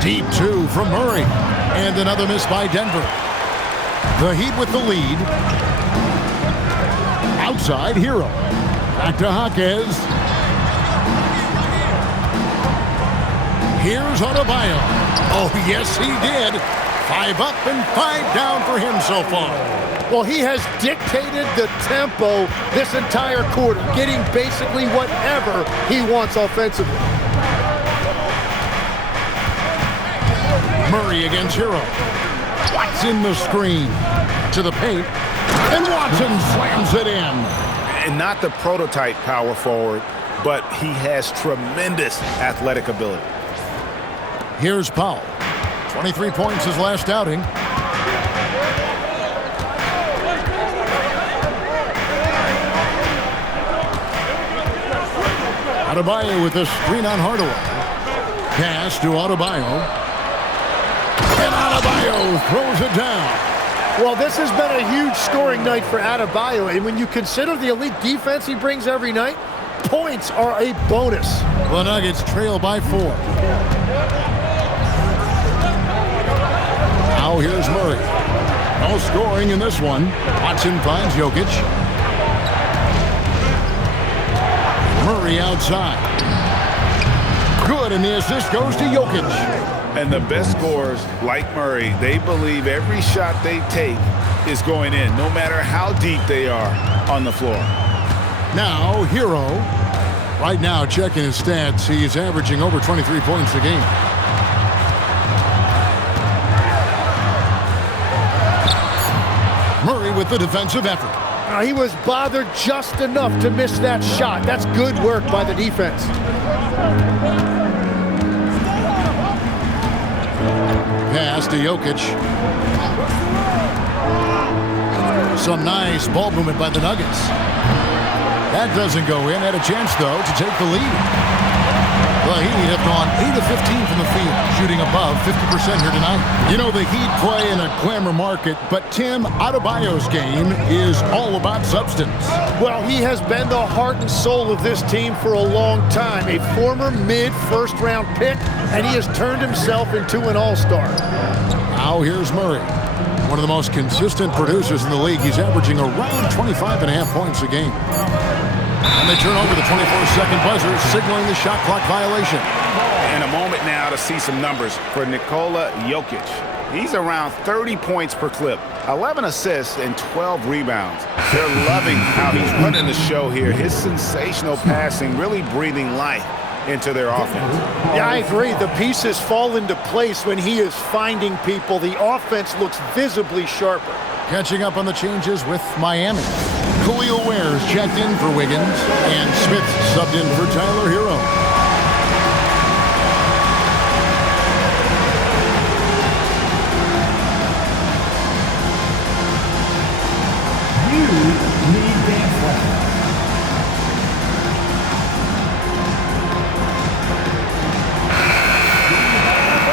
Deep two from Murray. And another miss by Denver. The Heat with the lead. Outside, Hero. Back to Jaquez. Here's Adebayo. Oh, yes, he did. 5 up and 5 down for him so far. Well, he has dictated the tempo this entire quarter, getting basically whatever he wants offensively. Murray against Hero. Watson the screen. To the paint. And Watson slams it in. And not the prototype power forward, but he has tremendous athletic ability. Here's Powell. 23 points his last outing. Adebayo with the screen on Hardaway. Pass to Adebayo. And Adebayo throws it down. Well, this has been a huge scoring night for Adebayo, and when you consider the elite defense he brings every night, points are a bonus. The Nuggets trail by 4. Now here's Murray. No scoring in this one. Watson finds Jokic. Murray outside. Good, and the assist goes to Jokic. And the best scorers, like Murray, they believe every shot they take is going in, no matter how deep they are on the floor. Now, Hero. Right now, checking his stats, he's averaging over 23 points a game. Murray with the defensive effort. He was bothered just enough to miss that shot. That's good work by the defense. Pass to Jokic. Some nice ball movement by the Nuggets. That doesn't go in. Had a chance, though, to take the lead. The Heat have gone 8 of 15 from the field, shooting above 50% here tonight. You know, the Heat play in a glamour market, but Tim, Adebayo's game is all about substance. Well, he has been the heart and soul of this team for a long time. A former mid-first-round pick, and he has turned himself into an all-star. Now here's Murray. One of the most consistent producers in the league. He's averaging around 25.5 points a game. And they turn over the 24-second buzzer, signaling the shot clock violation. And a moment now to see some numbers for Nikola Jokic. He's around 30 points per clip, 11 assists, and 12 rebounds. They're loving how he's running the show here. His sensational passing really breathing life into their offense. Yeah, I agree. The pieces fall into place when he is finding people. The offense looks visibly sharper. Catching up on the changes with Miami. Khalil Ware's checked in for Wiggins, and Smith subbed in for Tyler Hero.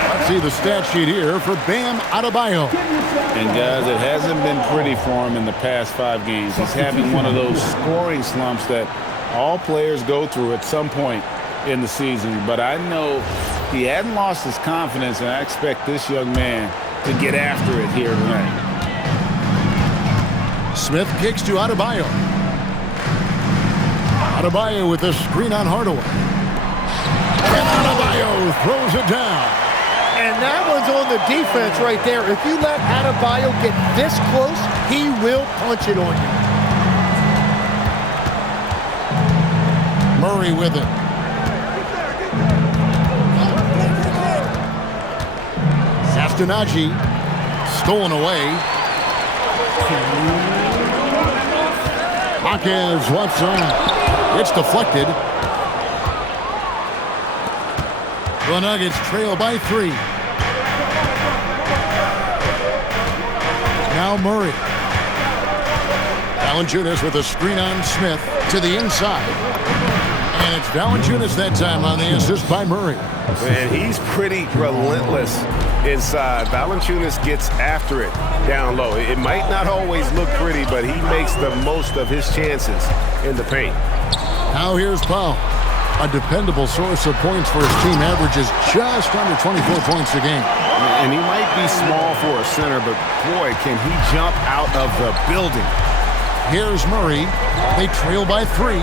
Let's see the stat sheet here for Bam Adebayo. And guys, it hasn't been pretty for him in the past 5 games. He's having one of those scoring slumps that all players go through at some point in the season. But I know he hadn't lost his confidence, and I expect this young man to get after it here tonight. Smith kicks to Adebayo. Adebayo with the screen on Hardaway. And Adebayo throws it down. And that one's on the defense right there. If you let Adebayo get this close, he will punch it on you. Murray with it. Sastanaji stolen away. Jaquez wants on. It's deflected. The Nuggets trail by 3. Now Murray. Valanciunas with a screen on Smith to the inside. And it's Valanciunas that time on the assist by Murray. And he's pretty relentless inside. Valanciunas gets after it down low. It might not always look pretty, but he makes the most of his chances in the paint. Now here's Powell. a dependable source of points for his team, averages just under 24 points a game. And he might be small for a center, but boy, can he jump out of the building. Here's Murray. They trail by 3.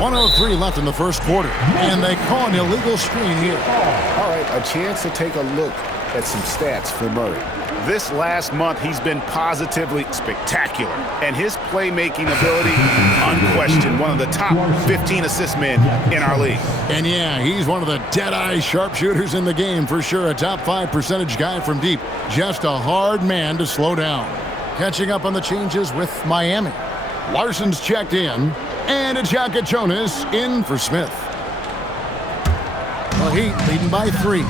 1:03 left in the first quarter, and they call an illegal screen here. All right, a chance to take a look at some stats for Murray. This last month, he's been positively spectacular, and his playmaking ability, unquestioned, one of the top 15 assist men in our league. And yeah, he's one of the dead-eye sharpshooters in the game for sure. A top 5 percentage guy from deep. Just a hard man to slow down. Catching up on the changes with Miami. Larson's checked in, and it's Jonas in for Smith. The Heat leading by 3.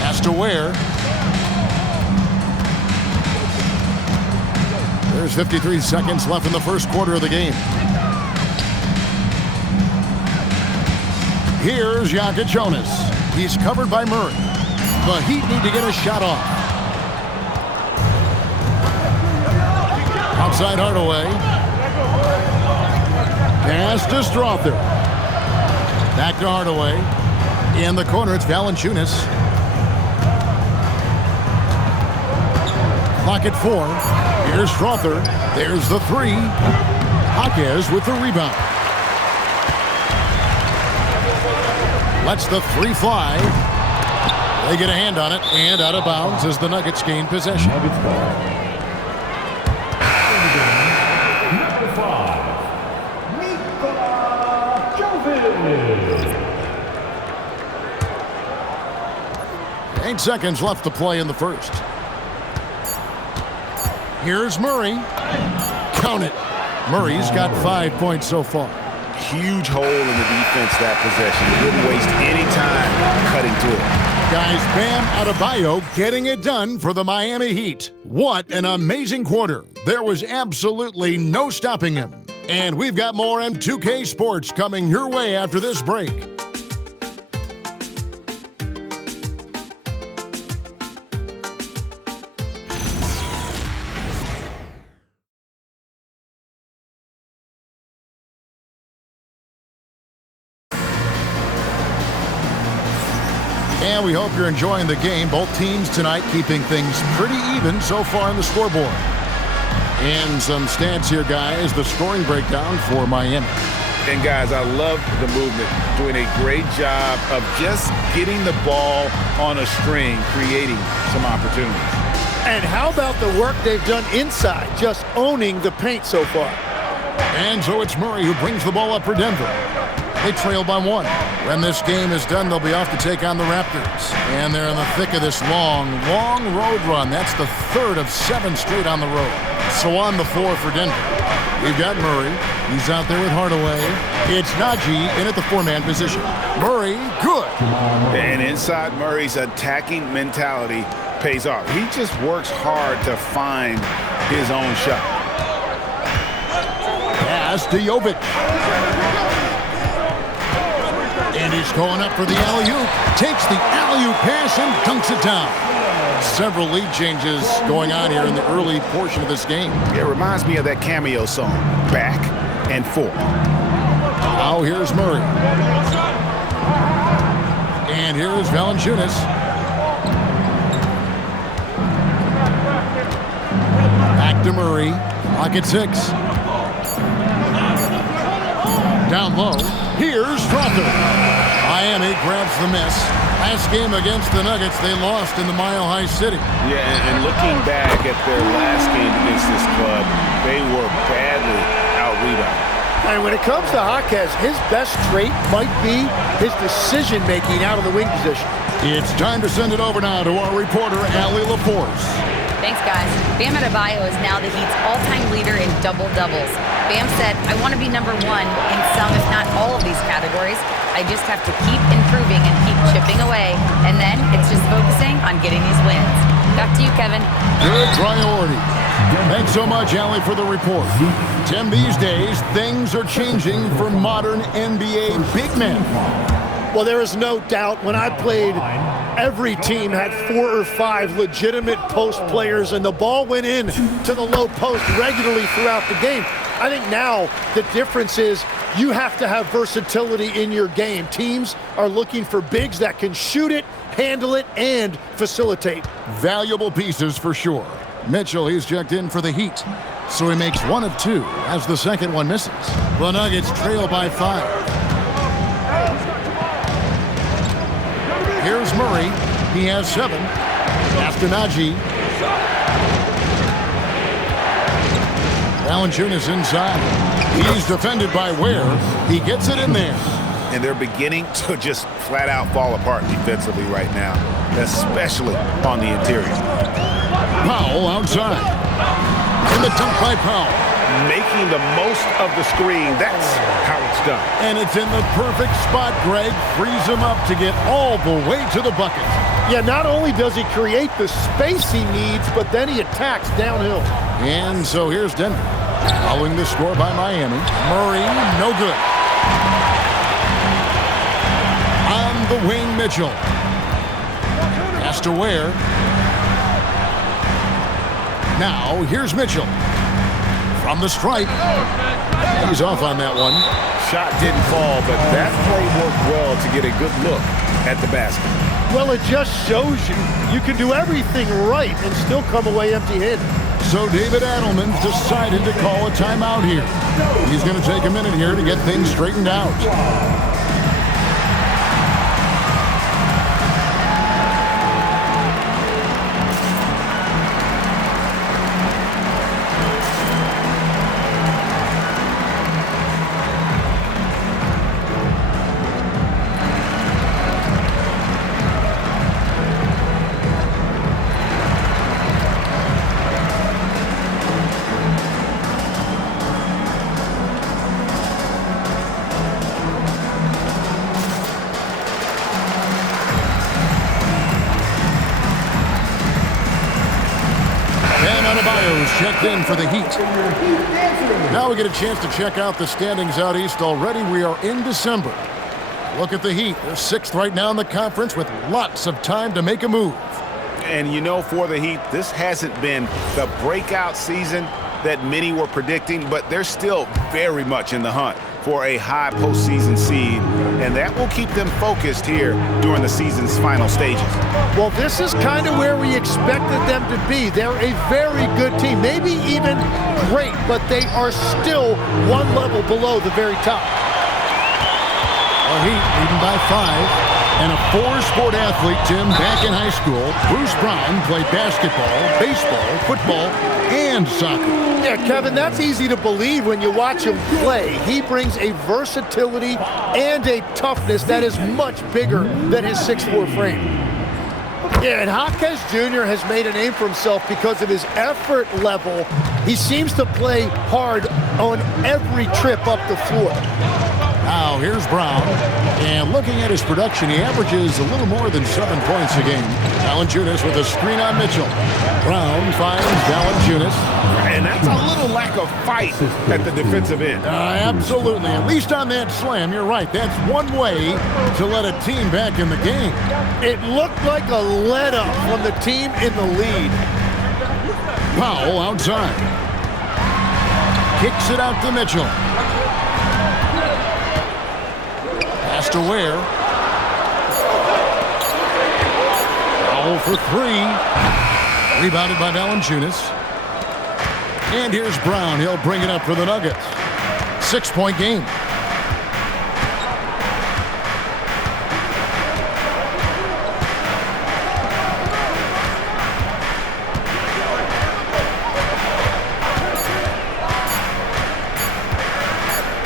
Pass to Ware. There's 53 seconds left in the first quarter of the game. Here's Jonas. He's covered by Murray. The Heat need to get a shot off. Outside Hardaway. Pass to Strother. Back to Hardaway. In the corner, it's Valanciunas. Clock at 4. Here's Strother. There's the 3. Jaquez with the rebound. Lets the 3 fly. They get a hand on it and out of bounds as the Nuggets gain possession. Number 5, Nikola Jovic. 8 seconds left to play in the first. Here's Murray. Count it. Murray's got 5 points so far. Huge hole in the defense that possession. He didn't waste any time cutting through it. Guys, Bam Adebayo getting it done for the Miami Heat. What an amazing quarter. There was absolutely no stopping him. And we've got more M2K Sports coming your way after this break. And we hope you're enjoying the game. Both teams tonight keeping things pretty even so far on the scoreboard. And some stats here, guys. The scoring breakdown for Miami. And, guys, I love the movement. Doing a great job of just getting the ball on a string, creating some opportunities. And how about the work they've done inside, just owning the paint so far? And so it's Murray who brings the ball up for Denver. They trail by 1. When this game is done, they'll be off to take on the Raptors. And they're in the thick of this long road run. That's the 3rd of 7 straight on the road. So on the floor for Denver, we've got Murray. He's out there with Hardaway. It's Najee in at the 4-man position. Murray, good. And inside Murray's attacking mentality pays off. He just works hard to find his own shot. Pass to Jovic. And he's going up for the alley-oop. Takes the alley-oop pass and dunks it down. Several lead changes going on here in the early portion of this game. It reminds me of that Cameo song, Back and Forth. Now here's Murray. And here's Valanciunas. Back to Murray. Clock at 6. Down low. Here's Strother. Miami grabs the miss. Last game against the Nuggets, they lost in the Mile High City. Yeah, and looking back at their last game against this club, they were badly out-rebounded. And when it comes to Jaquez, his best trait might be his decision-making out of the wing position. It's time to send it over now to our reporter, Allie LaForce. Thanks, guys. Bam Adebayo is now the Heat's all-time leader in double-doubles. Bam said, I want to be number 1 in some, if not all of these categories. I just have to keep improving and keep chipping away. And then it's just focusing on getting these wins. Back to you, Kevin. Good priority. Thanks so much, Allie, for the report. Tim, these days, things are changing for modern NBA big men. Well, there is no doubt when I played Every team had 4 or 5 legitimate post players, and the ball went in to the low post regularly throughout the game. I think now the difference is you have to have versatility in your game. Teams are looking for bigs that can shoot it, handle it, and facilitate. Valuable pieces for sure. Mitchell, he's checked in for the Heat. So he makes 1 of 2 as the second one misses. The Nuggets trail by 5. Here's Murray. He has 7. Afternaji. Valanciunas inside. He's defended by Ware. He gets it in there. And they're beginning to just flat out fall apart defensively right now, especially on the interior. Powell outside. And the dunk by Powell. Making the most of the screen. That's how it's done. And it's in the perfect spot, Greg. Frees him up to get all the way to the bucket. Yeah, not only does he create the space he needs, but then he attacks downhill. And so here's Denver. Following the score by Miami. Murray, no good. On the wing, Mitchell. Pass to Ware. Now, here's Mitchell. From the stripe. He's off on that one. Shot didn't fall, but that play worked well to get a good look at the basket. Well, it just shows you can do everything right and still come away empty-handed. So David Adelman's decided to call a timeout here. He's going to take a minute here to get things straightened out. Checked in for the Heat. Now we get a chance to check out the standings out east. Already we are in December. Look at the Heat. They're 6th right now in the conference with lots of time to make a move. And you know, for the Heat, this hasn't been the breakout season that many were predicting, but they're still very much in the hunt for a high postseason seed, and that will keep them focused here during the season's final stages. Well, this is kind of where we expected them to be. They're a very good team, maybe even great, but they are still one level below the very top. The Heat leading by 5. And a 4-sport athlete, Tim, back in high school. Bruce Brown played basketball, baseball, football, and soccer. Yeah, Kevin, that's easy to believe when you watch him play. He brings a versatility and a toughness that is much bigger than his 6'4" frame. Yeah, and Jaquez Jr. has made a name for himself because of his effort level. He seems to play hard on every trip up the floor. Now, here's Brown. And looking at his production, he averages a little more than 7 points a game. Valanciunas with a screen on Mitchell. Brown finds Valanciunas. And that's a little lack of fight at the defensive end. Absolutely. At least on that slam, you're right. That's one way to let a team back in the game. It looked like a let-up from the team in the lead. Powell outside. Kicks it out to Mitchell. Pass to Ware. Powell for 3. Rebounded by Valanciunas. And here's Brown. He'll bring it up for the Nuggets. 6-point game.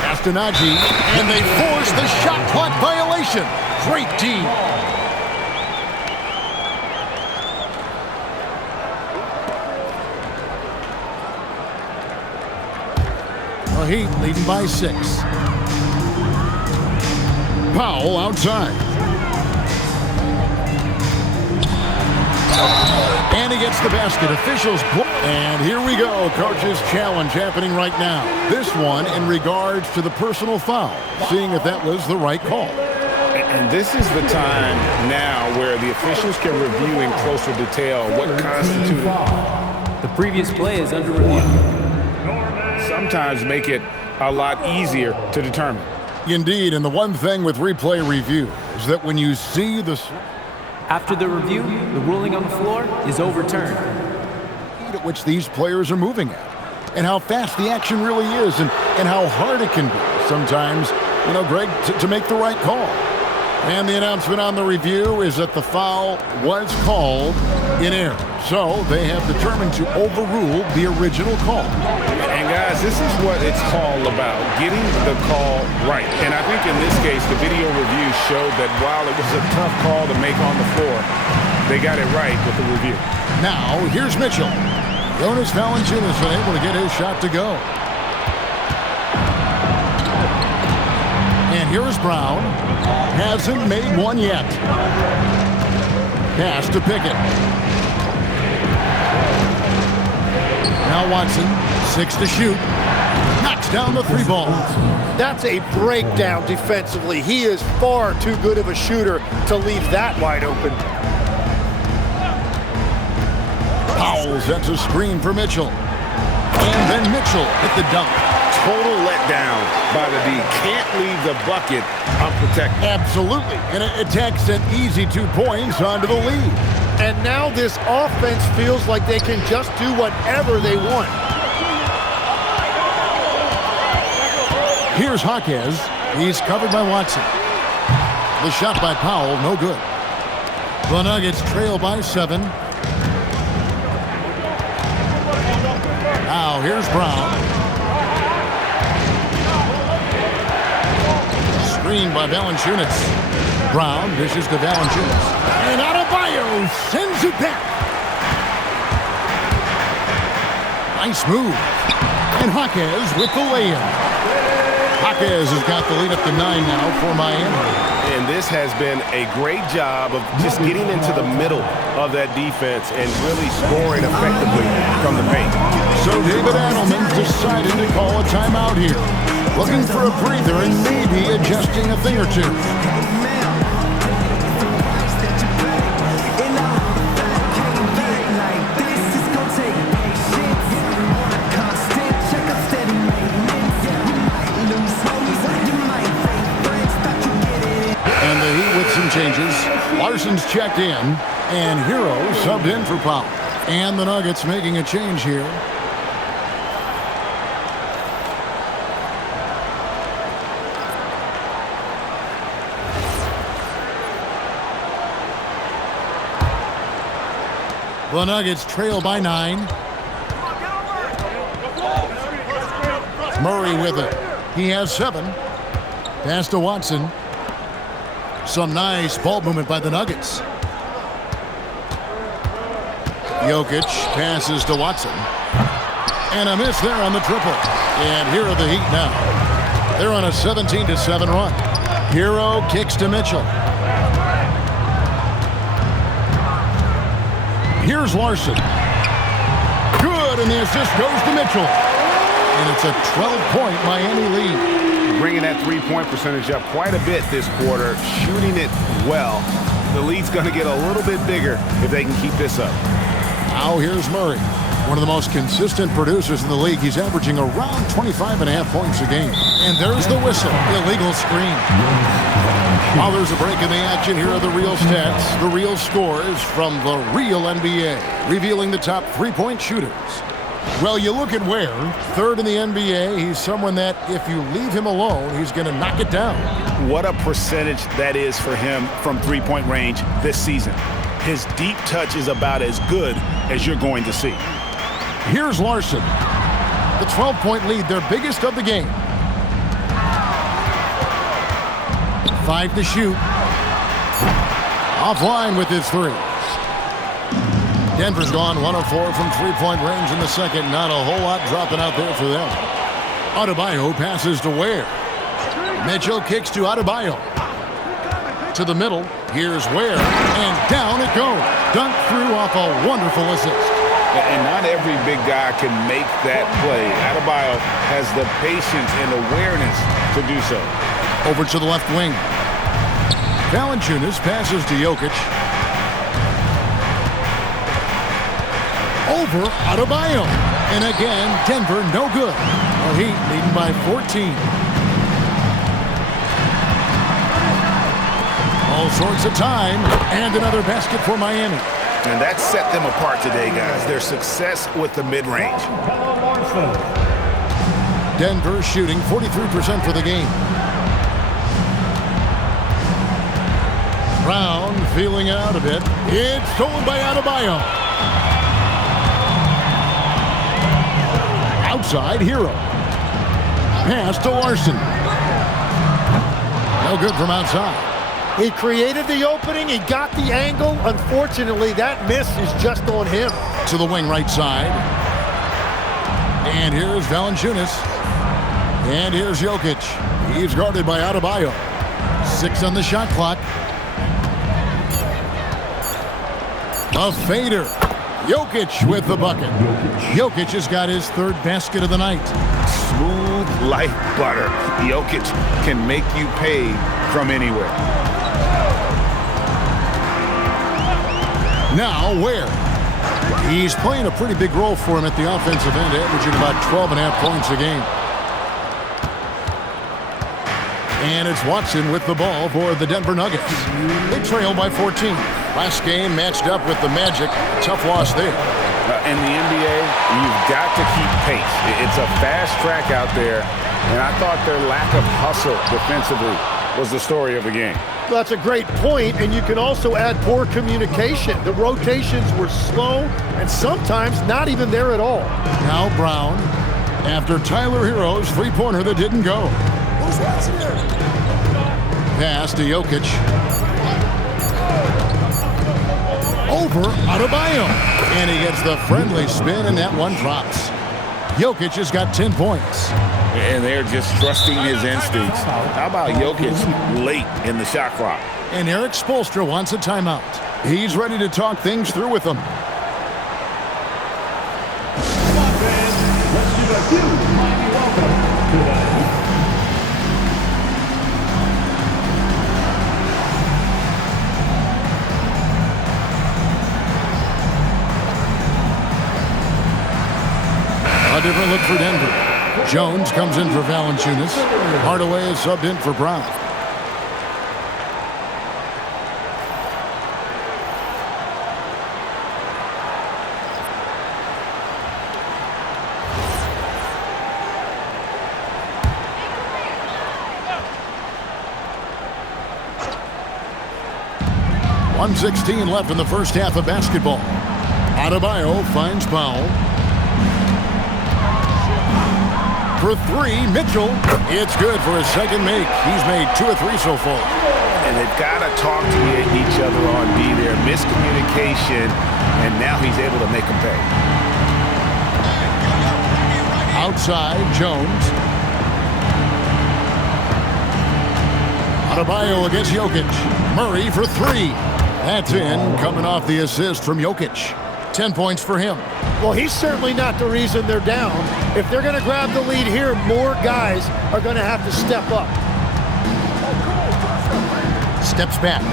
Afternaji, and they force the shot clock violation. Great team. The Heat leading by 6. Powell outside. And he gets the basket. Officials. And here we go. Coach's challenge happening right now. This one in regards to the personal foul. Seeing if that was the right call. And this is the time now where the officials can review in closer detail what constituted. The previous play is under review. Sometimes make it a lot easier to determine. Indeed, and the one thing with replay review is that when you see the After the review, the ruling on the floor is overturned. speed at which these players are moving at, and how fast the action really is, and how hard it can be sometimes, Greg, to make the right call. And the announcement on the review is that the foul was called in error. So they have determined to overrule the original call. And guys, this is what it's all about, getting the call right. And I think in this case, the video review showed that while it was a tough call to make on the floor, they got it right with the review. Now, here's Mitchell. Jonas Valanciunas been able to get his shot to go. And here's Brown. Hasn't made one yet. Pass to Pickett. Now Watson, 6 to shoot. Knocks down the 3 ball. That's a breakdown defensively. He is far too good of a shooter to leave that wide open. Powell sets a screen for Mitchell. And then Mitchell hit the dunk. Total letdown by the D. Can't leave the bucket unprotected. Absolutely. And it takes an easy 2 points onto the lead. And now this offense feels like they can just do whatever they want. Here's Jaquez. He's covered by Watson. The shot by Powell, no good. The Nuggets trail by 7. Now here's Brown. Screen by Valanciunas. Brown dishes to Valanciunas. And Adebayo sends it back. Nice move. And Jaquez with the layup. Jaquez has got the lead up to 9 now for Miami. And this has been a great job of just getting into the middle of that defense and really scoring effectively from the paint. So David Adelman decided to call a timeout here. Looking for a breather and maybe adjusting a thing or two. And the Heat with some changes. Larson's checked in, and Hero subbed in for Powell. And the Nuggets making a change here. The Nuggets trail by 9. Murray with it. He has 7. Pass to Watson. Some nice ball movement by the Nuggets. Jokic passes to Watson. And a miss there on the triple. And here are the Heat now. They're on a 17-7 run. Hero kicks to Mitchell. Here's Larson. Good, and the assist goes to Mitchell. And it's a 12-point Miami lead. Bringing that three-point percentage up quite a bit this quarter, shooting it well. The lead's going to get a little bit bigger if they can keep this up. Now here's Murray, one of the most consistent producers in the league. He's averaging around 25.5 points a game. And there's the whistle, illegal screen. While there's a break in the action, here are the real stats, the real scores from the real NBA, revealing the top three-point shooters. Well, you look at Ware, third in the NBA. He's someone that if you leave him alone, he's going to knock it down. What a percentage that is for him from three-point range this season. His deep touch is about as good as you're going to see. Here's Larson. The 12-point lead, their biggest of the game. 5 to shoot. Offline with his 3. Denver's gone 1 of 4 from three-point range in the second. Not a whole lot dropping out there for them. Adebayo passes to Ware. Mitchell kicks to Adebayo. To the middle. Here's Ware. And down it goes. Dunked through off a wonderful assist. And not every big guy can make that play. Adebayo has the patience and awareness to do so. Over to the left wing. Valanciunas passes to Jokic. Over Adebayo. And again, Denver no good. The Heat leading by 14. All sorts of time, and another basket for Miami. And that set them apart today, guys. Their success with the mid-range. Denver shooting 43% for the game. Brown feeling out a bit. It's stolen by Adebayo. Outside, Hero. Pass to Larson. No good from outside. He created the opening. He got the angle. Unfortunately, that miss is just on him. To the wing right side. And here's Valanciunas. And here's Jokic. He's guarded by Adebayo. 6 on the shot clock. A fader. Jokic with the bucket. Jokic has got his 3rd basket of the night. Smooth like butter. Jokic can make you pay from anywhere. Now Ware. He's playing a pretty big role for him at the offensive end, averaging about 12.5 points a game. And it's Watson with the ball for the Denver Nuggets. They trail by 14. Last game matched up with the Magic. Tough loss there. In the NBA, you've got to keep pace. It's a fast track out there, and I thought their lack of hustle defensively was the story of the game. Well, that's a great point, and you can also add poor communication. The rotations were slow and sometimes not even there at all. Now Brown, after Tyler Hero's three-pointer that didn't go. Pass to Jokic. Over Adebayo. And he gets the friendly spin, and that one drops. Jokic has got 10 points. And they're just trusting his instincts. How about Jokic late in the shot clock? And Eric Spoelstra wants a timeout. He's ready to talk things through with them. Let's give a huge mighty welcome to the A different look for Denver. Jones comes in for Valanciunas. Hardaway is subbed in for Brown. .116 left in the first half of basketball. Adebayo finds Powell. For 3, Mitchell. It's good for his second make. He's made 2 or 3 so far. And they've got to talk to each other on D there. Miscommunication, and now he's able to make them pay. Outside, Jones. Adebayo against Jokic. Murray for 3. That's in, coming off the assist from Jokic. 10 points for him. Well, he's certainly not the reason they're down. If they're going to grab the lead here, more guys are going to have to step up. Steps back.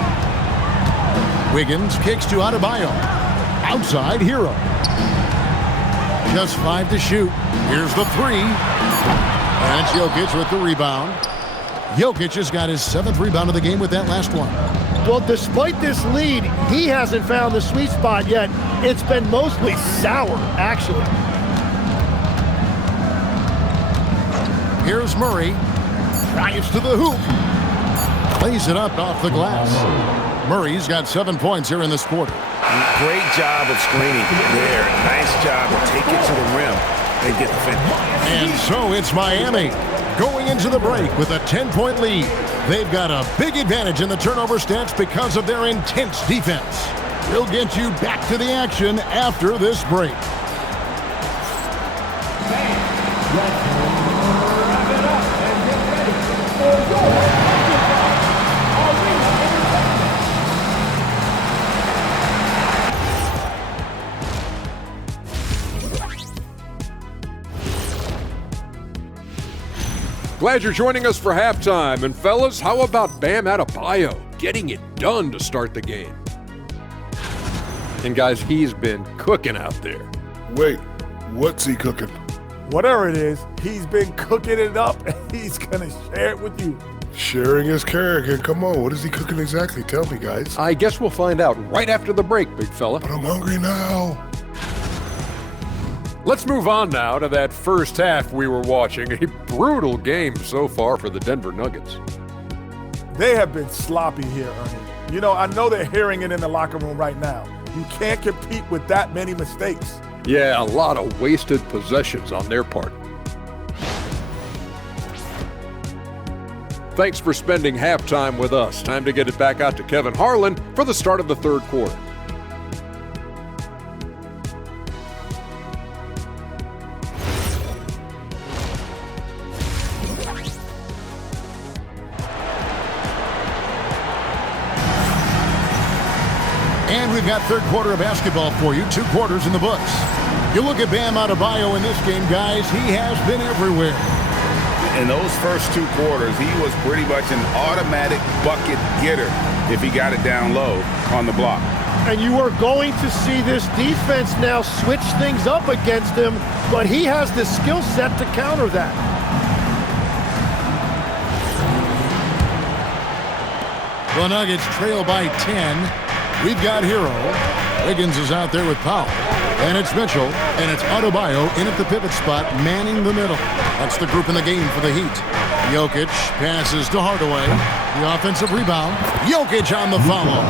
Wiggins kicks to Adebayo. Outside, Hero. Just 5 to shoot. Here's the 3. And it's Jokic with the rebound. Jokic has got his 7th rebound of the game with that last one. Well, despite this lead, he hasn't found the sweet spot yet. It's been mostly sour, actually. Here's Murray. Drives to the hoop. Plays it up off the glass. Murray's got 7 points here in this quarter. Great job of screening there. Nice job to take it to the rim and get the finish. And so it's Miami going into the break with a 10-point lead. They've got a big advantage in the turnover stats because of their intense defense. We'll get you back to the action after this break. Glad you're joining us for halftime. And fellas, how about Bam Adebayo? getting it done to start the game. And guys, he's been cooking out there. Wait, what's he cooking? Whatever it is, he's been cooking it up, and he's going to share it with you. Sharing his Kerrigan. Come on, what is he cooking exactly? Tell me, guys. I guess we'll find out right after the break, big fella. But I'm hungry now. Let's move on now to that first half we were watching. A brutal game so far for the Denver Nuggets. They have been sloppy here, Ernie. You know, I know they're hearing it in the locker room right now. You can't compete with that many mistakes. Yeah, a lot of wasted possessions on their part. Thanks for spending halftime with us. Time to get it back out to Kevin Harlan for the start of the third quarter. And we've got third quarter of basketball for you. 2 quarters in the books. You look at Bam Adebayo in this game, guys. He has been everywhere. In those first 2 quarters, he was pretty much an automatic bucket getter if he got it down low on the block. And you are going to see this defense now switch things up against him, but he has the skill set to counter that. The Nuggets trail by 10. We've got Hero. Wiggins is out there with Powell. And it's Mitchell, and it's Adebayo in at the pivot spot, manning the middle. That's the group in the game for the Heat. Jokic passes to Hardaway. The offensive rebound. Jokic on the follow.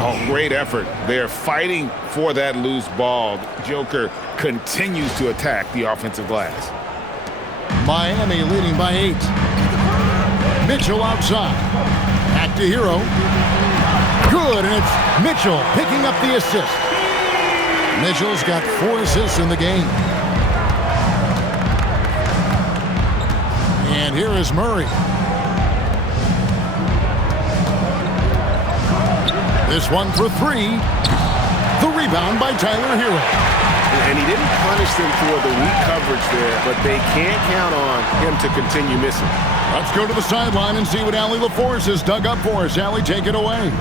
Oh, great effort. They're fighting for that loose ball. Joker continues to attack the offensive glass. Miami leading by 8. Mitchell outside. Back to Hero. Good, and it's Mitchell picking up the assist. Mitchell's got 4 assists in the game. And here is Murray. This one for 3. The rebound by Tyler Hero. And he didn't punish them for the weak coverage there, but they can't count on him to continue missing. Let's go to the sideline and see what Allie LaForce has dug up for us. Allie, take it away.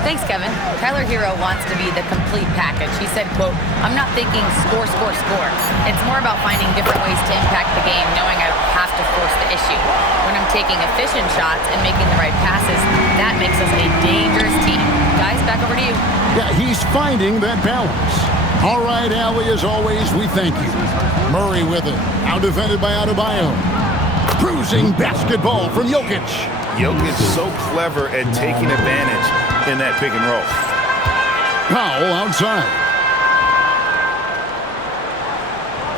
Thanks, Kevin. Tyler Hero wants to be the complete package. He said, quote, "I'm not thinking score, score, score. It's more about finding different ways to impact the game, knowing I don't have to force the issue. When I'm taking efficient shots and making the right passes, that makes us a dangerous team." Guys, back over to you. Yeah, he's finding that balance. All right, Allie, as always, we thank you. Murray with it. Now defended by Adebayo. Cruising basketball from Jokic. Jokic so clever at taking advantage in that pick and roll. Powell outside.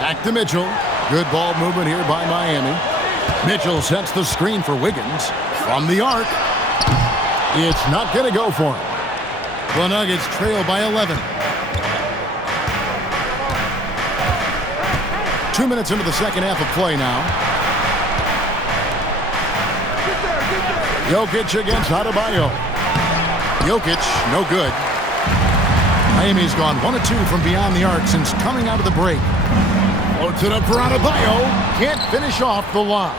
Back to Mitchell. Good ball movement here by Miami. Mitchell sets the screen for Wiggins. From the arc. It's not going to go for him. The Nuggets trail by 11. 2 minutes into the second half of play now. Jokic against Adebayo. Jokic, no good. Miami's gone 1 of 2 from beyond the arc since coming out of the break. Floats it up for Adebayo. Can't finish off the lob.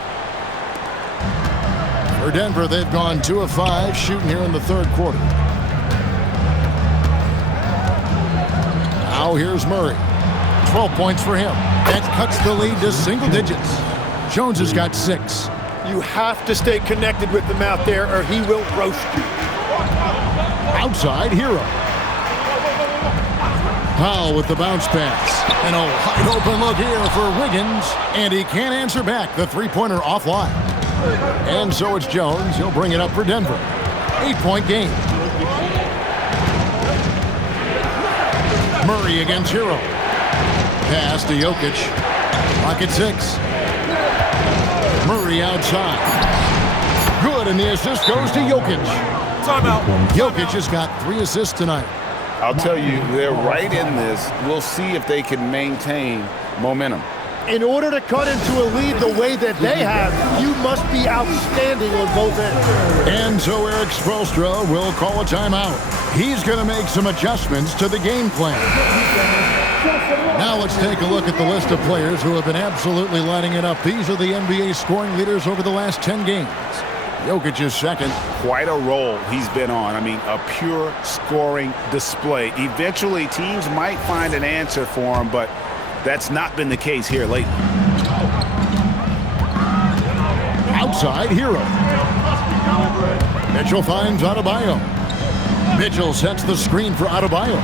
For Denver, they've gone 2 of 5 shooting here in the third quarter. Now here's Murray. 12 points for him. That cuts the lead to single digits. Jones has got 6. You have to stay connected with him out there or he will roast you. Outside, Hero. Powell with the bounce pass. And a wide open look here for Wiggins. And he can't answer back. The three-pointer offline. And so it's Jones. He'll bring it up for Denver. 8-point game. Murray against Hero. Pass to Jokic. Clock at 6. Murray outside. Good, and the assist goes to Jokic. Timeout. Jokic has got 3 assists tonight. I'll tell you, they're right in this. We'll see if they can maintain momentum. In order to cut into a lead the way that they have, you must be outstanding on both ends. And so Eric Spoelstra will call a timeout. He's going to make some adjustments to the game plan. Now let's take a look at the list of players who have been absolutely lighting it up. These are the NBA scoring leaders over the last 10 games. Jokic's second. Quite a roll he's been on. I mean, a pure scoring display. Eventually, teams might find an answer for him, but that's not been the case here lately. Outside, Hero. Mitchell finds Adebayo. Mitchell sets the screen for Adebayo.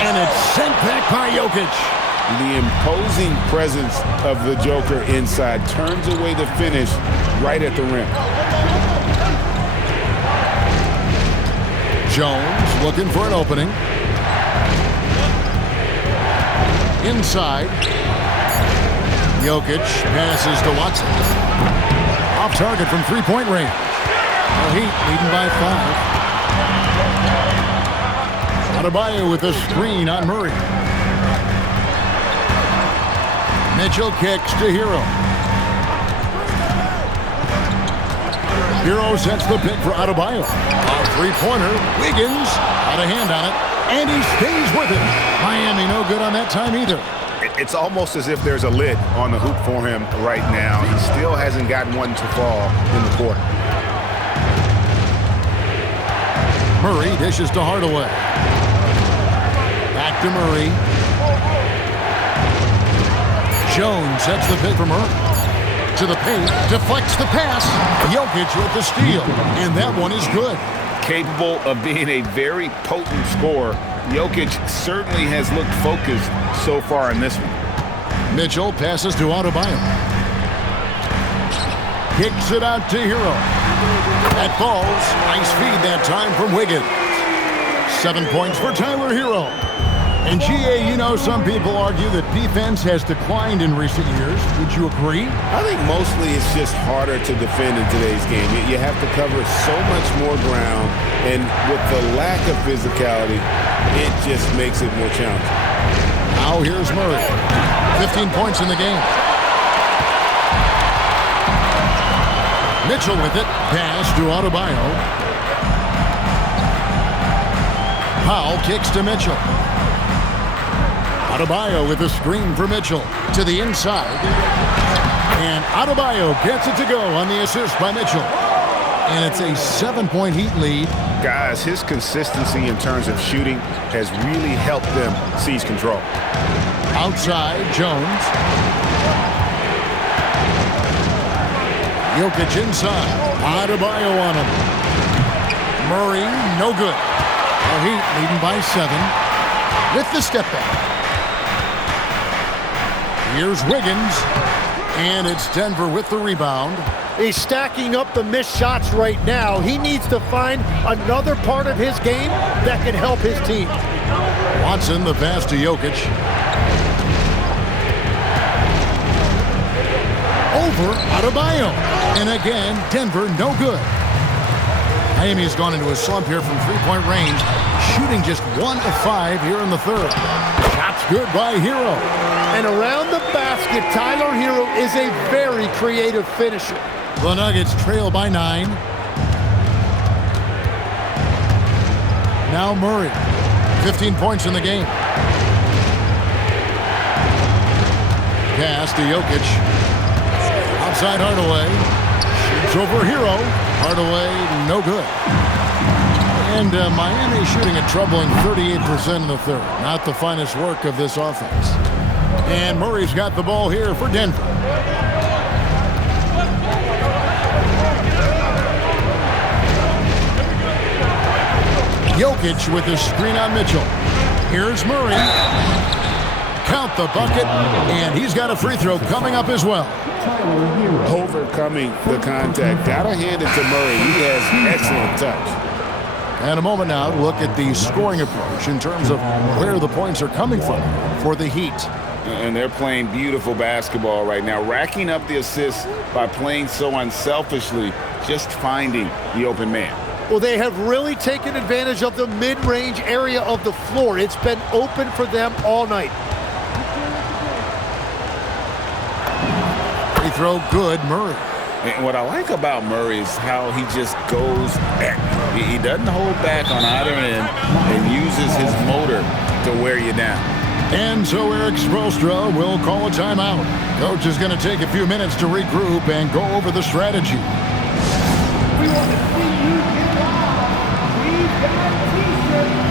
And it's sent back by Jokic. The imposing presence of the Joker inside turns away the finish right at the rim. Jones looking for an opening. Inside. Jokic passes to Watson. Off target from three-point range. The Heat leading by 5. Adebayo with a screen on Murray. Mitchell kicks to Hero. Hero sets the pick for Adebayo. A three-pointer. Wiggins got a hand on it, and he stays with it. Miami no good on that time either. It's almost as if there's a lid on the hoop for him right now. He still hasn't gotten one to fall in the quarter. Murray dishes to Hardaway. Back to Murray. Jones sets the pick for Murray. To the paint, deflects the pass. Jokic with the steal, and that one is good. Capable of being a very potent scorer, Jokic certainly has looked focused so far in this one. Mitchell passes to Adebayo. Kicks it out to Hero. That falls. Nice feed that time from Wiggins. 7 points for Tyler Hero. And GA, you know, some people argue that defense has declined in recent years. Would you agree? I think mostly it's just harder to defend in today's game. You have to cover so much more ground, and with the lack of physicality, it just makes it more challenging. Now here's Murray. 15 points in the game. Mitchell with it. Pass to Adebayo. Powell kicks to Mitchell. Adebayo with a screen for Mitchell to the inside. And Adebayo gets it to go on the assist by Mitchell. And it's a 7-point Heat lead. Guys, his consistency in terms of shooting has really helped them seize control. Outside, Jones. Jokic inside. Adebayo on him. Murray, no good. The Heat leading by 7 with the step back. Here's Wiggins, and it's Denver with the rebound. He's stacking up the missed shots right now. He needs to find another part of his game that can help his team. Watson, the pass to Jokic. Over Adebayo. And again, Denver no good. Miami's gone into a slump here from three-point range, shooting just 1 of 5 here in the third. Shots good by Hero. And around the basket, Tyler Hero is a very creative finisher. The Nuggets trail by 9. Now Murray, 15 points in the game. Pass to Jokic. Outside Hardaway. Shoots over Hero. Hardaway, no good. And Miami shooting a troubling 38% in the third. Not the finest work of this offense. And Murray's got the ball here for Denver. Jokic with his screen on Mitchell. Here's Murray. Count the bucket, and he's got a free throw coming up as well. Overcoming the contact. Gotta hand it to Murray. He has excellent touch. And a moment now to look at the scoring approach in terms of where the points are coming from for the Heat. And they're playing beautiful basketball right now, racking up the assists by playing so unselfishly, just finding the open man. Well, they have really taken advantage of the mid-range area of the floor. It's been open for them all night. Free throw good, Murray. And what I like about Murray is how he just goes at you. He doesn't hold back on either end and uses his motor to wear you down. And so Eric Spoelstra will call a timeout. Coach is going to take a few minutes to regroup and go over the strategy. We want to see you get live. We've got T-shirts.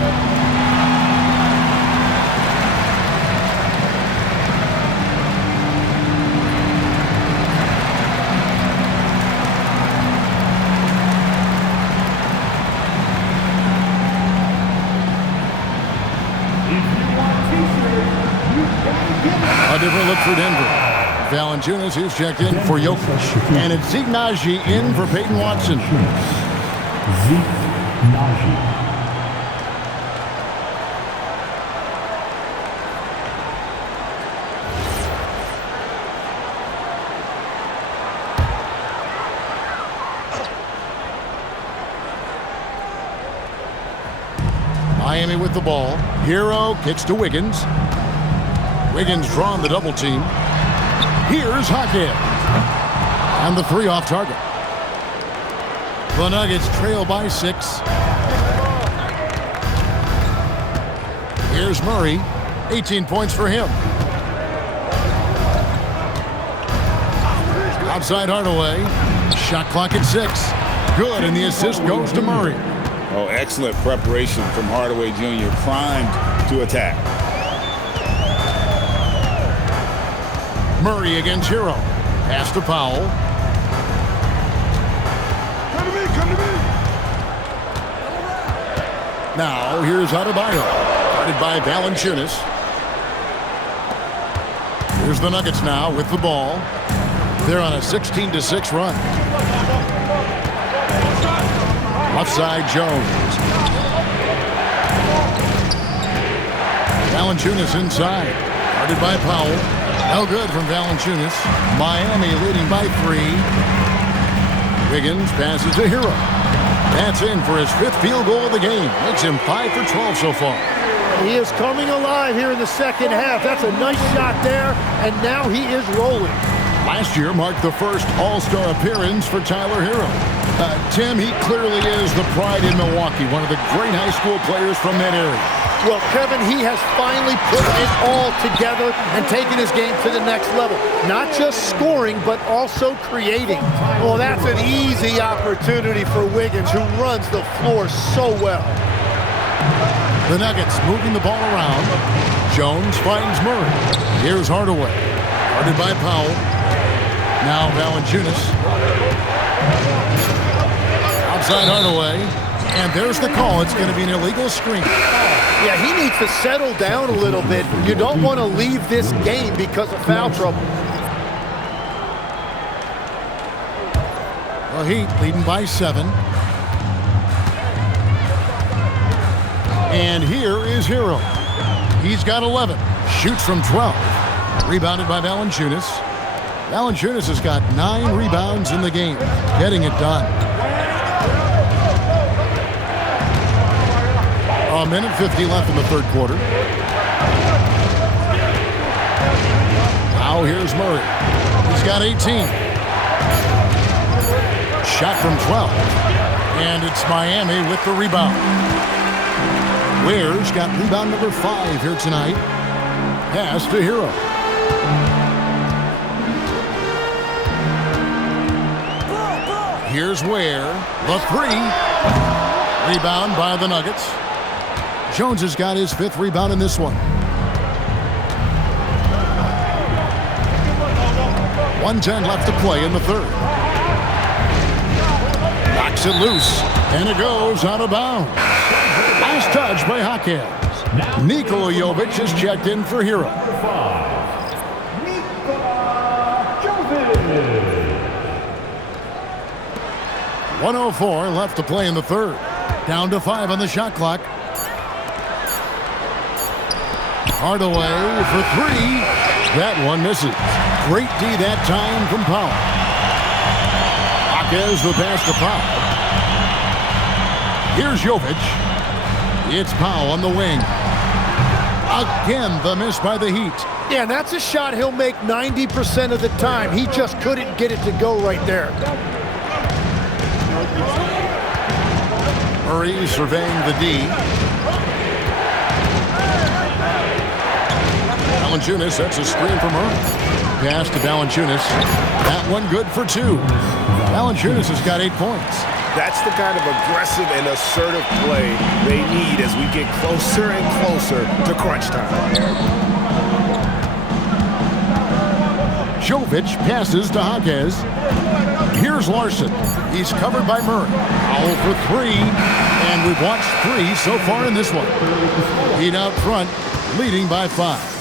A different look for Denver. Valanciunas, who's checked in for Jokic. And it's Zeke Naji in for Peyton Watson. Zeke Naji. Miami with the ball. Hero kicks to Wiggins. Wiggins drawing the double team. Here's Hackett. And the three off target. The Nuggets trail by 6. Here's Murray. 18 points for him. Outside Hardaway. Shot clock at 6. Good, and the assist goes to Murray. Oh, excellent preparation from Hardaway Jr. Primed to attack. Murray against Hero. Pass to Powell. Come to me, come to me. Now, here's Adebayo. Guarded by Valanciunas. Here's the Nuggets now with the ball. They're on a 16-6 run. Outside Jones. Valanciunas inside. Guarded by Powell. No good from Valanciunas. Miami leading by 3. Wiggins passes to Hero. That's in for his 5th field goal of the game. Makes him 5 for 12 so far. He is coming alive here in the second half. That's a nice shot there, and now he is rolling. Last year marked the first All-Star appearance for Tyler Hero. Tim, he clearly is the pride in Milwaukee, one of the great high school players from that area. Well, Kevin, he has finally put it all together and taken his game to the next level. Not just scoring, but also creating. Well, that's an easy opportunity for Wiggins, who runs the floor so well. The Nuggets moving the ball around. Jones finds Murray. Here's Hardaway. Guarded by Powell. Now Valanciunas. Outside Hardaway. And there's the call. It's going to be an illegal screen. Yeah, he needs to settle down a little bit. You don't want to leave this game because of foul trouble. The Heat leading by 7. And here is Hero. He's got 11. Shoots from 12. Rebounded by Valanciunas. Valanciunas has got 9 rebounds in the game. Getting it done. A minute 50 left in the third quarter. Now here's Murray. He's got 18. Shot from 12. And it's Miami with the rebound. Ware's got rebound number 5 here tonight. Pass to Hero. Here's Ware. The 3. Rebound by the Nuggets. Jones has got his 5th rebound in this one. 1:10 left to play in the third. Knocks it loose, and it goes out of bounds. Last touch by Hawkins. Nikola Jovic is checked in for Hero. 1:04 left to play in the third. Down to 5 on the shot clock. Hardaway for 3. That one misses. Great D that time from Powell. Hawkins the pass to Powell. Here's Jovic. It's Powell on the wing. Again, the miss by the Heat. Yeah, that's a shot he'll make 90% of the time. He just couldn't get it to go right there. Murray surveying the D. Valanciunas sets a screen for Murray. Pass to Valanciunas. That one good for 2. Valanciunas has got 8 points. That's the kind of aggressive and assertive play they need as we get closer and closer to crunch time. Jovic passes to Jaquez. Here's Larson. He's covered by Murray. Foul for 3. And we've watched 3 so far in this one. Heat out front, leading by 5.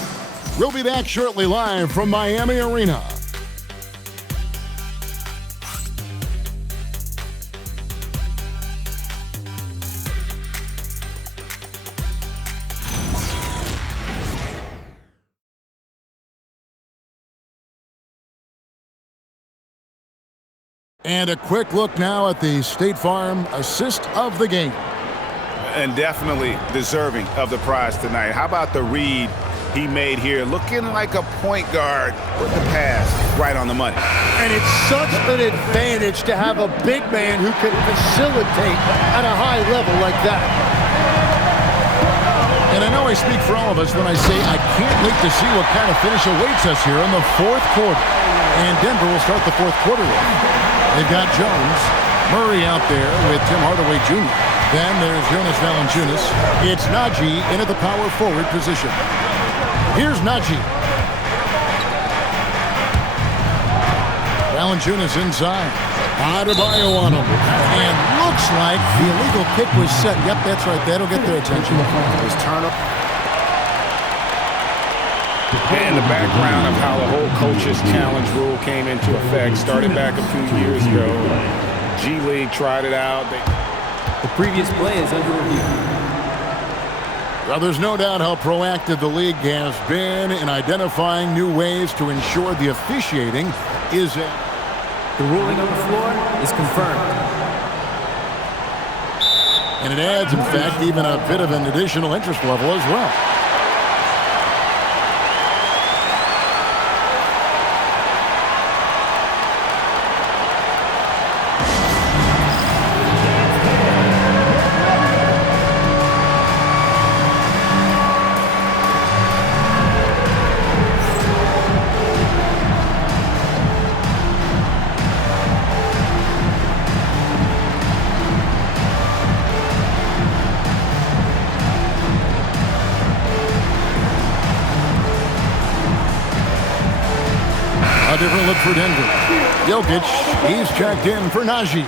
We'll be back shortly live from Miami Arena. And a quick look now at the State Farm assist of the game. And definitely deserving of the prize tonight. How about the read he made here? Looking like a point guard with the pass right on the money. And it's such an advantage to have a big man who can facilitate at a high level like that. And I know I speak for all of us when I say I can't wait to see what kind of finish awaits us here in the 4th quarter. And Denver will start the 4th quarter with. They've got Jones, Murray out there with Tim Hardaway Jr. Then there's Jonas Valanciunas. It's Najee in at the power forward position. Here's Najee. Valanciunas inside. Adebayo on him. And looks like the illegal kick was set. Yep, that's right. That'll get their attention. His turnover. And the background of how the whole coach's challenge rule came into effect started back a few years ago. G League tried it out. The previous play is under review. Well, there's no doubt how proactive the league has been in identifying new ways to ensure the officiating is a... The ruling on the floor is confirmed. And it adds, in fact, even a bit of an additional interest level as well. A different look for Denver. Jokic, he's checked in for Najee.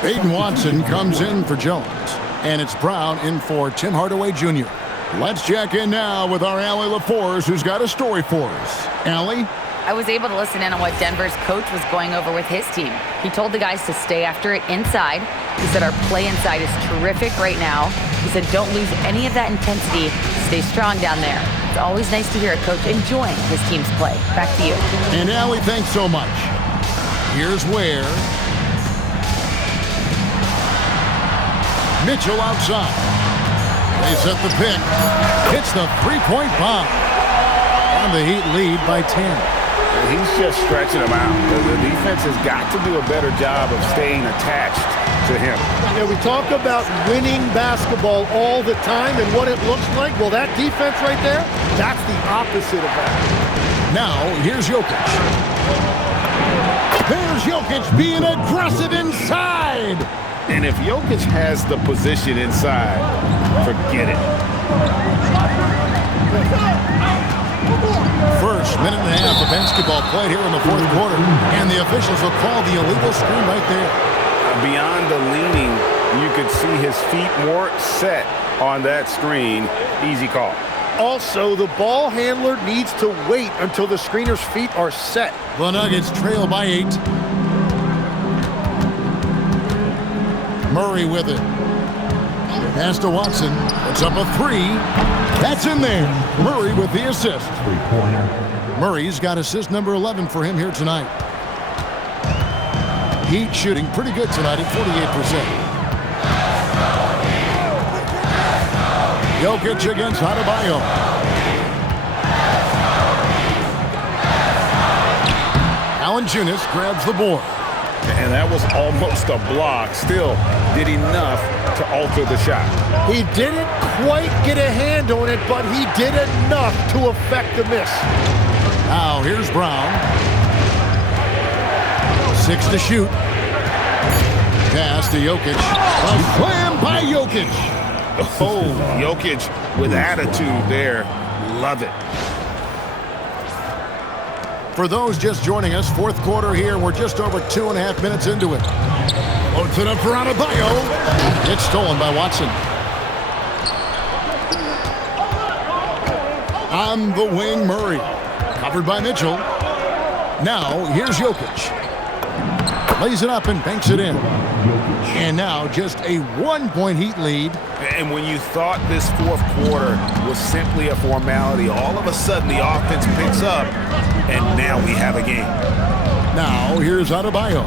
Peyton Watson comes in for Jones. And it's Brown in for Tim Hardaway Jr. Let's check in now with our Allie LaForce, who's got a story for us. Allie? I was able to listen in on what Denver's coach was going over with his team. He told the guys to stay after it inside. He said our play inside is terrific right now. He said don't lose any of that intensity. Stay strong down there. It's always nice to hear a coach enjoying his team's play. Back to you. And Allie, thanks so much. Here's where Mitchell outside. They set the pick. Hits the three-point bomb. And the Heat lead by 10. He's just stretching them out. The defense has got to do a better job of staying attached to him. Yeah, we talk about winning basketball all the time and what it looks like. Well, that defense right there, that's the opposite of that. Now, here's Jokic. There's Jokic being aggressive inside. And if Jokic has the position inside, forget it. First minute and a half of basketball played here in the 4th quarter. And the officials will call the illegal screen right there. Beyond the leaning, you could see his feet more set on that screen. Easy call. Also, the ball handler needs to wait until the screener's feet are set. The Nuggets trail by 8. Murray with it. Pass to Watson. Puts up a 3. That's in there. Murray with the assist. Three-pointer. Murray's got assist number 11 for him here tonight. Heat shooting pretty good tonight at 48%. Jokic against Adebayo. Valanciunas grabs the board. And that was almost a block. Still did enough to alter the shot. He didn't quite get a hand on it, but he did enough to affect the miss. Now here's Brown. 6 to shoot. Pass to Jokic. A slam by Jokic. Oh, Jokic with attitude there. Love it. For those just joining us, fourth quarter here. We're just over 2.5 minutes into it. Loads it up for Adebayo. It's stolen by Watson. On the wing, Murray. Covered by Mitchell. Now, here's Jokic. Lays it up and banks it in. And now just a 1-point Heat lead. And when you thought this fourth quarter was simply a formality, all of a sudden the offense picks up, and now we have a game. Now, here's Adebayo.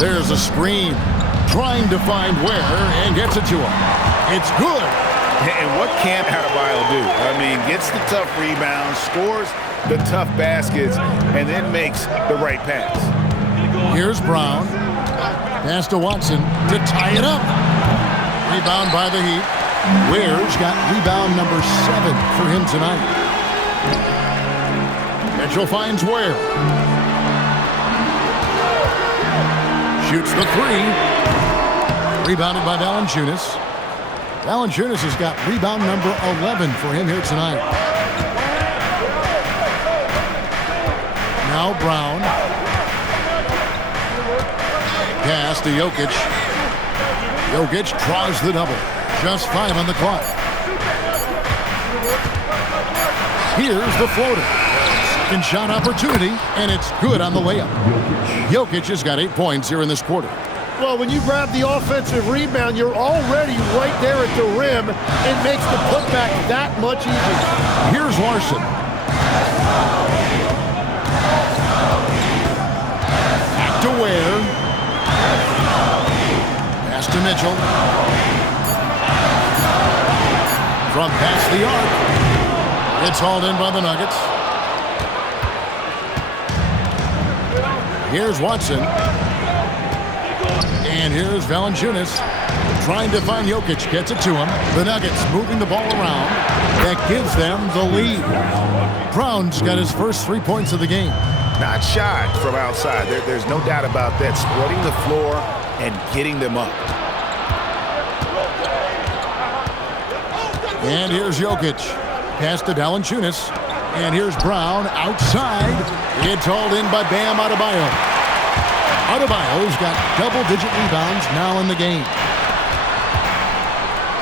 There's a screen. Trying to find where and gets it to him. It's good. And what can't Adebayo do? I mean, gets the tough rebounds, scores the tough baskets, and then makes the right pass. Here's Brown. Pass to Watson to tie it up. Rebound by the Heat. Ware's got rebound number 7 for him tonight. Mitchell finds Ware. Shoots the 3. Rebounded by Valanciunas. Valanciunas has got rebound number 11 for him here tonight. Now Brown. Pass to Jokic. Jokic draws the double. Just 5 on the clock. Here's the floater. Second shot opportunity, and it's good on the layup. Jokic has got 8 points here in this quarter. Well, when you grab the offensive rebound, you're already right there at the rim. It makes the putback that much easier. Here's Larson. Back to Ware. Pass to Mitchell. From past the arc. It's hauled in by the Nuggets. Here's Watson. And here's Valanciunas. Trying to find Jokic. Gets it to him. The Nuggets moving the ball around. That gives them the lead. Brown's got his first 3 points of the game. Not shy from outside. There's no doubt about that. Spreading the floor and getting them up. And here's Jokic. Pass to Valanciunas. And here's Brown outside. It's hauled in by Bam Adebayo. Adebayo's got double-digit rebounds now in the game.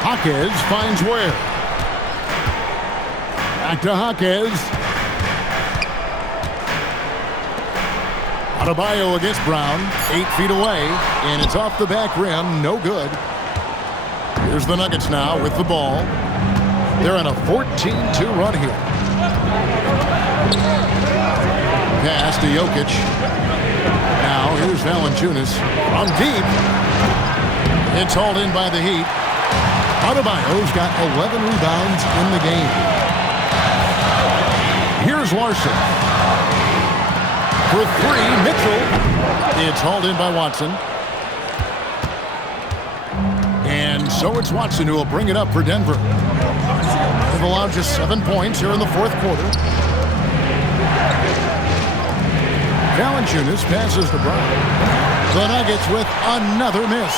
Jaquez finds Ware. Back to Jaquez. Adebayo against Brown. 8 feet away. And it's off the back rim. No good. Here's the Nuggets now with the ball. They're on a 14-2 run here. Pass to Jokic. Now here's Valanciunas from deep. It's hauled in by the Heat. Adebayo's got 11 rebounds in the game. Here's Larson. For 3, Mitchell. It's hauled in by Watson. And so it's Watson who will bring it up for Denver. They've allowed just 7 points here in the fourth quarter. Valanciunas passes to Brown. The Nuggets with another miss.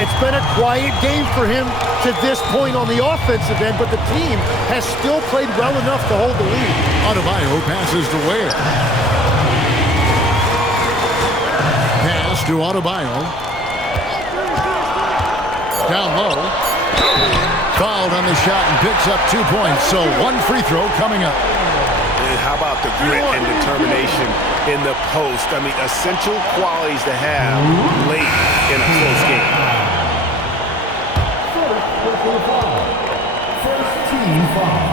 It's been a quiet game for him to this point on the offensive end, but the team has still played well enough to hold the lead. Adebayo passes to Ware. Pass to Adebayo. Down low. Fouled on the shot and picks up 2 points. So 1 free throw coming up. How about the grit and determination in the post? I mean, essential qualities to have late in a close game. First team foul.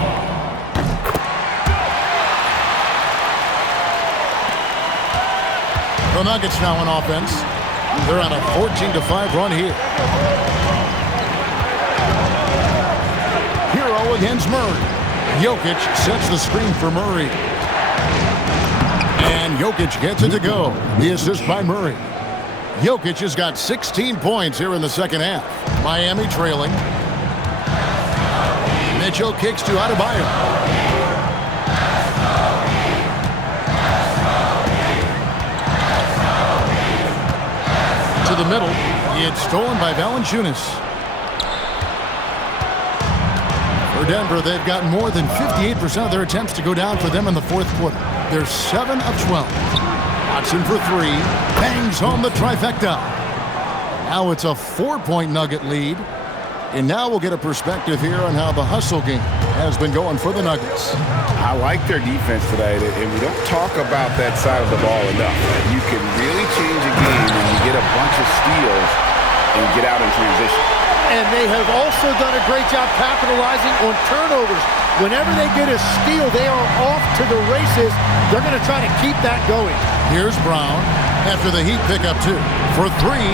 The Nuggets now on offense. They're on a 14-5 run here. Against Murray. Jokic sets the screen for Murray. And Jokic gets it to go. The assist by Murray. Jokic has got 16 points here in the second half. Miami trailing. Mitchell kicks to Adebayo. To the middle. It's stolen by Valanciunas. For Denver, they've got more than 58% of their attempts to go down for them in the fourth quarter. They're 7 of 12. Watson for 3. Bangs home the trifecta. Now it's a 4-point Nugget lead. And now we'll get a perspective here on how the hustle game has been going for the Nuggets. I like their defense today, and we don't talk about that side of the ball enough. You can really change a game when you get a bunch of steals and get out in transition. And they have also done a great job capitalizing on turnovers. Whenever they get a steal, they are off to the races. They're going to try to keep that going. Here's Brown after the Heat pick up 2. For 3,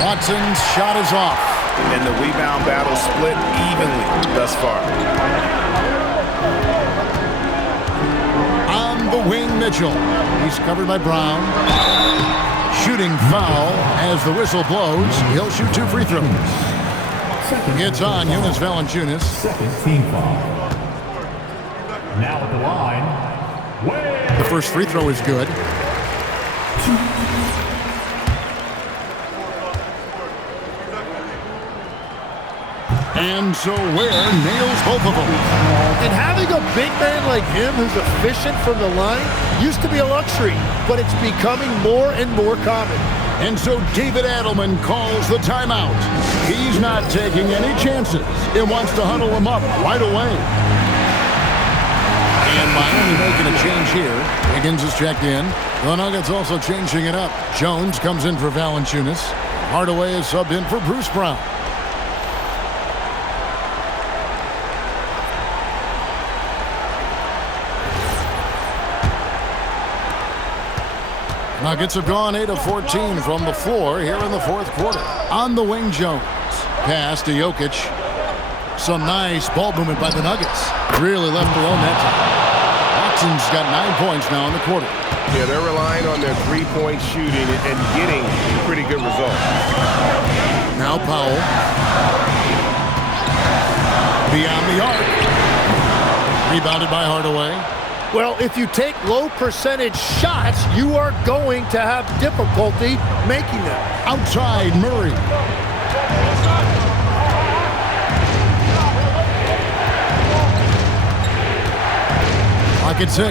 Watson's shot is off. And the rebound battle split evenly thus far. On the wing, Mitchell. He's covered by Brown. Shooting foul as the whistle blows. He'll shoot 2 free throws. It's on Jonas Valanciunas. Second team foul. Now at the line. The first free throw is good. And so Ware nails both of them. And having a big man like him who's efficient from the line used to be a luxury, but it's becoming more and more common. And so David Adelman calls the timeout. He's not taking any chances. He wants to huddle him up right away. And Miami making a change here. Higgins is checked in. The Nuggets also changing it up. Jones comes in for Valanciunas. Hardaway is subbed in for Bruce Brown. Nuggets have gone 8 of 14 from the floor here in the fourth quarter. On the wing, Jones. Pass to Jokic. Some nice ball movement by the Nuggets. Really left alone that time. Watson's got 9 points now in the quarter. Yeah, they're relying on their three-point shooting and getting pretty good results. Now Powell. Beyond the arc. Rebounded by Hardaway. Well, if you take low percentage shots, you are going to have difficulty making them. Outside, Murray. Clock at 6.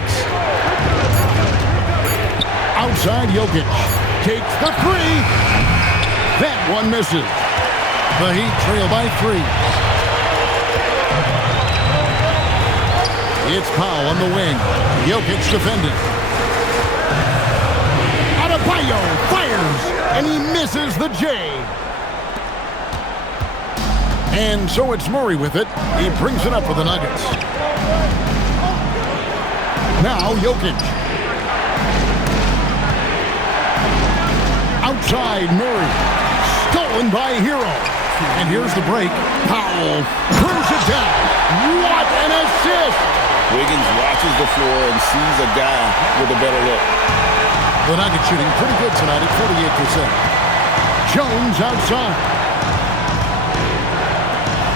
Outside, Jokic. Takes the 3. That one misses. The Heat trail by 3. It's Powell on the wing. Jokic defending. Adebayo fires, and he misses the J. And so it's Murray with it. He brings it up for the Nuggets. Now Jokic. Outside Murray. Stolen by Hero. And here's the break. Powell throws it down. What an assist! Wiggins watches the floor and sees a guy with a better look. The Nuggets shooting pretty good tonight at 48%. Jones outside.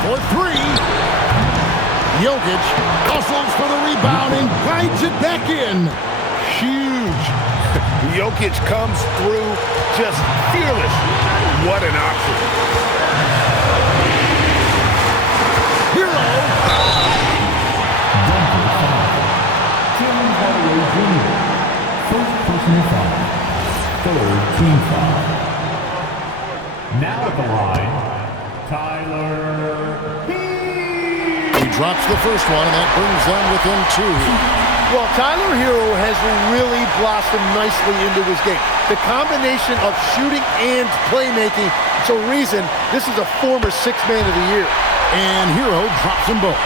For 3. Jokic hustles for the rebound and guides it back in. Huge. Jokic comes through just fearless. What an option. Hero. First personal foul. Third team foul. Now at the line, Tyler Heat. He drops the first one, and that brings them within 2. Well, Tyler Hero has really blossomed nicely into his game. The combination of shooting and playmaking, it's a reason this is a former 6th man of the year. And Hero drops them both.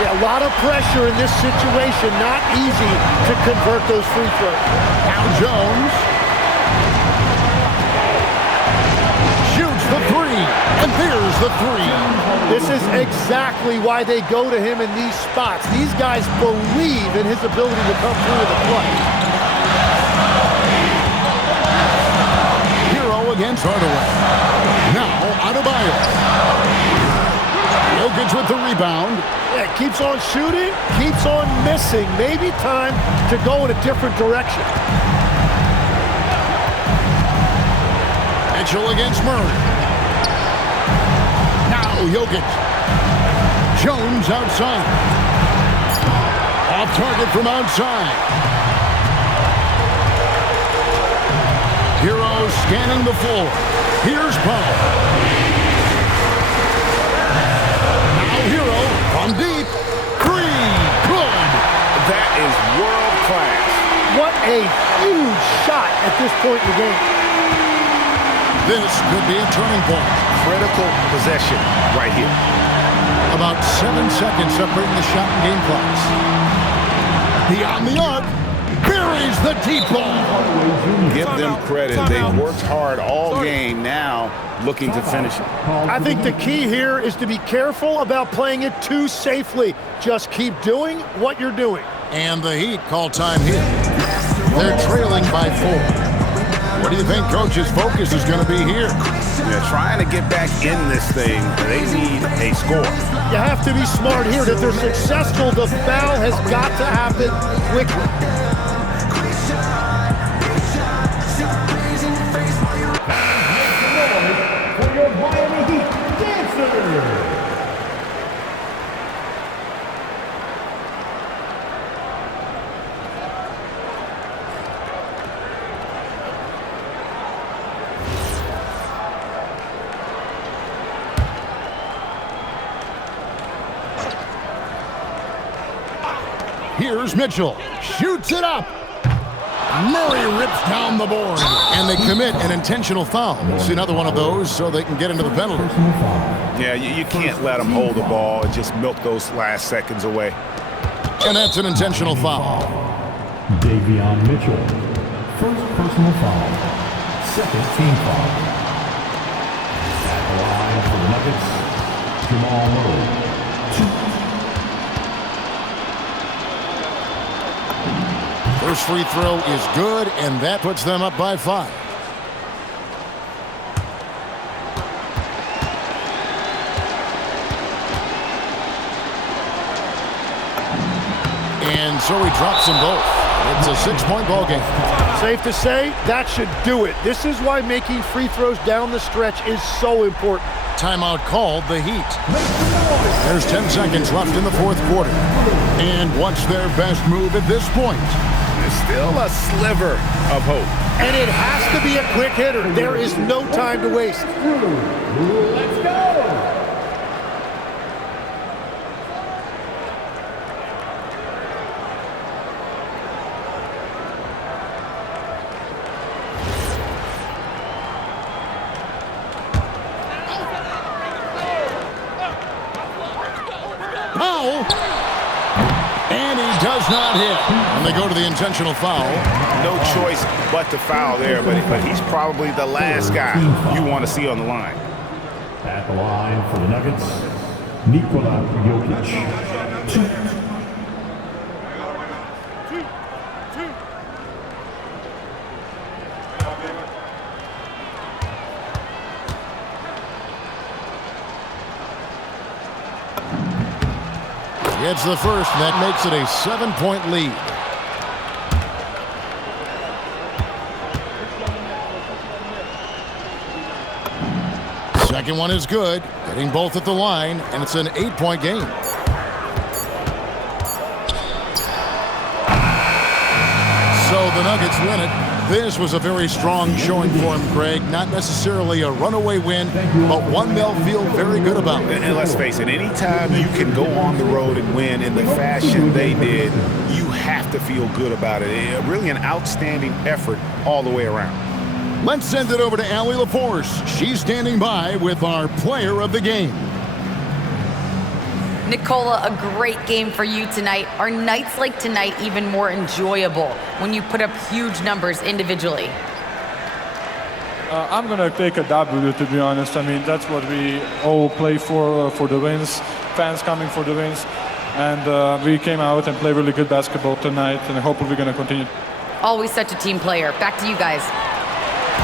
Yeah, a lot of pressure in this situation. Not easy to convert those free throws. Now Jones shoots the 3, and there's the three. This is exactly why they go to him in these spots. These guys believe in his ability to come through in the clutch. Hero against Hardaway. Now, Adebayo. Jokic with the rebound. Yeah, keeps on shooting, keeps on missing. Maybe time to go in a different direction. Mitchell against Murray. Now Jokic. Jones outside. Off target from outside. Hero scanning the floor. Here's Powell. Now Hero from deep. Three. Good. That is world class. What a huge shot at this point in the game. This could be a turning point. Critical possession right here. About 7 seconds separating the shot and game clocks. Beyond the arc. Buries the deep ball. Give them credit. They worked hard all game, now looking to finish it. I think the key here is to be careful about playing it too safely. Just keep doing what you're doing. And the Heat call time here. They're trailing by 4. What do you think Coach's focus is going to be here? They're trying to get back in this thing. They need a score. You have to be smart here. If they're successful, the foul has got to happen quickly. For your Miami Heat dancers. Here's Mitchell. Shoots it up. Murray rips down the board. And they commit an intentional foul. See another one of those so they can get into the penalty. Yeah, you can't let them hold the ball and just milk those last seconds away. And that's an intentional foul. Davion Mitchell. First personal foul. Second team foul. At the line for the Nuggets, Jamal Murray. 2. First free throw is good, and that puts them up by 5. And so he drops them both. It's a 6-point ball game. Safe to say, that should do it. This is why making free throws down the stretch is so important. Timeout called, the Heat. There's 10 seconds left in the fourth quarter. And what's their best move at this point? There's still a sliver of hope. And it has to be a quick hitter. There is no time to waste. Let's go! Powell. And he does not hit. And they go to the intentional foul. No choice but to foul there, but he's probably the last guy you want to see on the line. At the line for the Nuggets, Nikola Jokic. 2. Gets the first, and that makes it a 7-point lead. Second one is good, hitting both at the line, and it's an 8-point game. So the Nuggets win it. This was a very strong showing for him, Greg. Not necessarily a runaway win, but one they'll feel very good about. And let's face it, anytime you can go on the road and win in the fashion they did, you have to feel good about it. Really an outstanding effort all the way around. Let's send it over to Allie LaForce. She's standing by with our player of the game. Nikola, a great game for you tonight. Are nights like tonight even more enjoyable when you put up huge numbers individually? I'm going to take a W, to be honest. I mean, that's what we all play for the wins, fans coming for the wins. And we came out and played really good basketball tonight, and hopefully we're going to continue. Always such a team player. Back to you guys.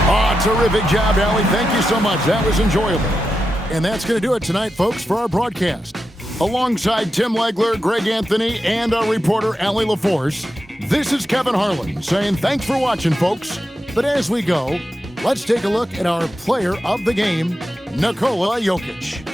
Oh, terrific job, Allie. Thank you so much. That was enjoyable. And that's going to do it tonight, folks, for our broadcast. Alongside Tim Legler, Greg Anthony, and our reporter, Allie LaForce, this is Kevin Harlan saying thanks for watching, folks. But as we go, let's take a look at our player of the game, Nikola Jokic.